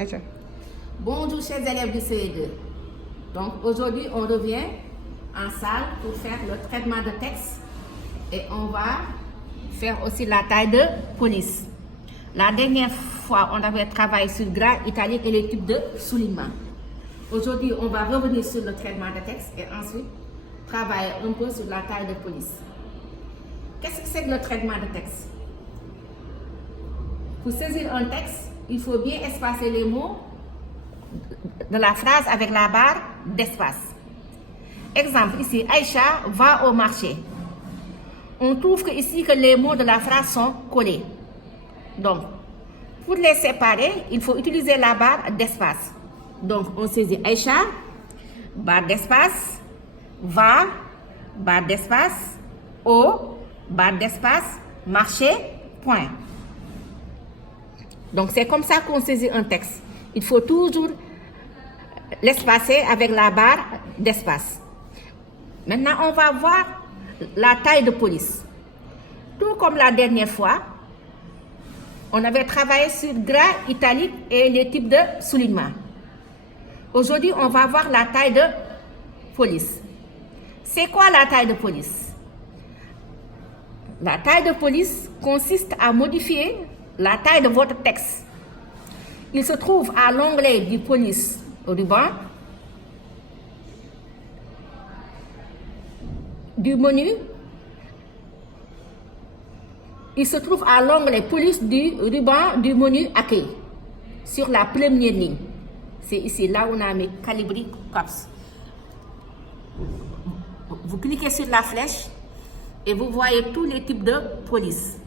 Aïcha. Bonjour chers élèves du CE2. Donc aujourd'hui on revient en salle pour faire le traitement de texte et on va faire aussi la taille de police. La dernière fois on avait travaillé sur gras, italique et les types de soulignement. Aujourd'hui on va revenir sur le traitement de texte et ensuite travailler un peu sur la taille de police. Qu'est-ce que c'est que le traitement de texte? Pour saisir un texte, il faut bien espacer les mots de la phrase avec la barre d'espace. Exemple, ici, Aïcha va au marché. On trouve que ici que les mots de la phrase sont collés. Donc, pour les séparer, il faut utiliser la barre d'espace. Donc, on saisit Aïcha, barre d'espace, va, barre d'espace, au, barre d'espace, marché, point. Donc, c'est comme ça qu'on saisit un texte. Il faut toujours l'espacer avec la barre d'espace. Maintenant, on va voir la taille de police. Tout comme la dernière fois, on avait travaillé sur gras, italique et les types de soulignement. Aujourd'hui, on va voir la taille de police. C'est quoi la taille de police? La taille de police consiste à modifier la taille de votre texte. Il se trouve à l'onglet du police ruban, du menu. Il se trouve à l'onglet police du ruban du menu accueil, sur la première ligne. C'est ici, là où on a mis Calibri Cops. Vous cliquez sur la flèche et vous voyez tous les types de police.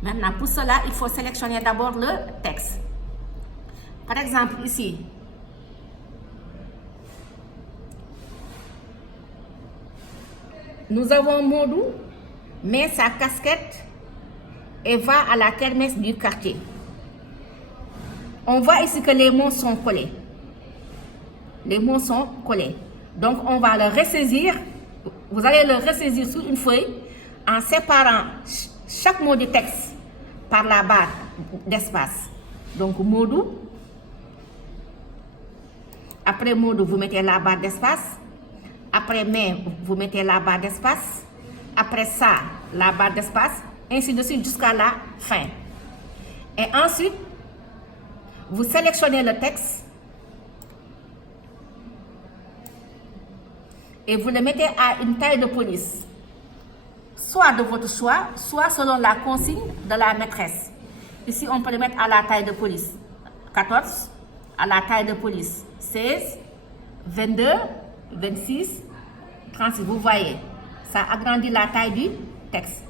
Maintenant, pour cela, il faut sélectionner d'abord le texte. Par exemple, ici, nous avons Modou met sa casquette et va à la kermesse du quartier. On voit ici que les mots sont collés. Les mots sont collés. Donc, on va le ressaisir. Vous allez le ressaisir sur une feuille en séparant chaque mot du texte par la barre d'espace. Donc, Modou. Après Modou, vous mettez la barre d'espace. Après mais, vous mettez la barre d'espace. Après ça, la barre d'espace. Ainsi de suite jusqu'à la fin. Et ensuite, vous sélectionnez le texte. Et vous le mettez à une taille de police. Soit de votre choix, soit selon la consigne de la maîtresse. Ici, on peut le mettre à la taille de police 14, à la taille de police 16, 22, 26, 36. Vous voyez, ça agrandit la taille du texte.